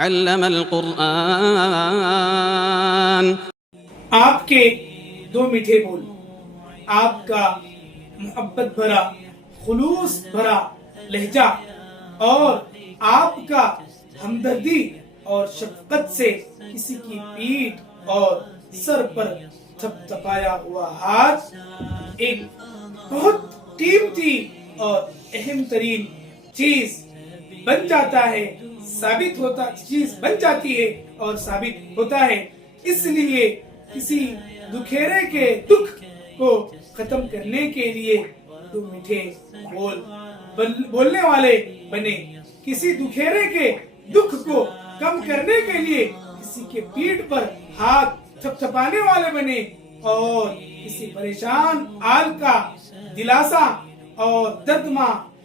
علم القرآن. آپ کے دو میٹھے بول، آپ کا محبت بھرا خلوص بھرا لہجہ اور آپ کا ہمدردی اور شفقت سے کسی کی پیٹھ اور سر پر تھپتھپایا ہوا ہاتھ ایک بہت قیمتی اور اہم ترین چیز بن جاتا ہے، چیز بن جاتی ہے اور ثابت ہوتا ہے. اس لیے کسی دکھیرے کے دکھ کو ختم کرنے کے لیے دو میٹھے بولنے والے بنے، کسی دکھیرے کے دکھ کو کم کرنے کے لیے کسی کے پیٹھ پر ہاتھ تھپتھپانے والے بنے، اور کسی پریشان حال کا دلاسا اور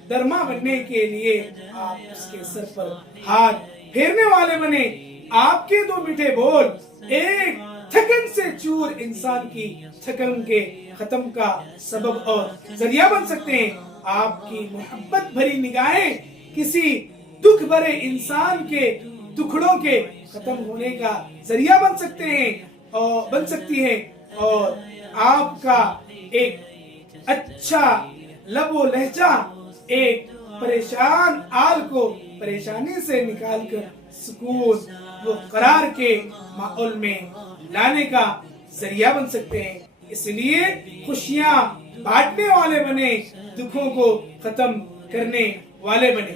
درما بننے کے لیے آپ اس کے سر پر ہاتھ پھیرنے والے بنے. آپ کے دو میٹھے بول ایک تھکن سے چور انسان کی تھکن کے ختم کا سبب اور ذریعہ بن سکتے ہیں. آپ کی محبت بھری نگاہیں کسی دکھ بھرے انسان کے دکھڑوں کے ختم ہونے کا ذریعہ بن سکتی ہیں. اور آپ کا ایک اچھا لب و لہجہ ایک پریشان حال کو پریشانی سے نکال کر سکون و قرار کے ماحول میں لانے کا ذریعہ بن سکتے ہیں. اس لیے خوشیاں بانٹنے والے بنے، دکھوں کو ختم کرنے والے بنے.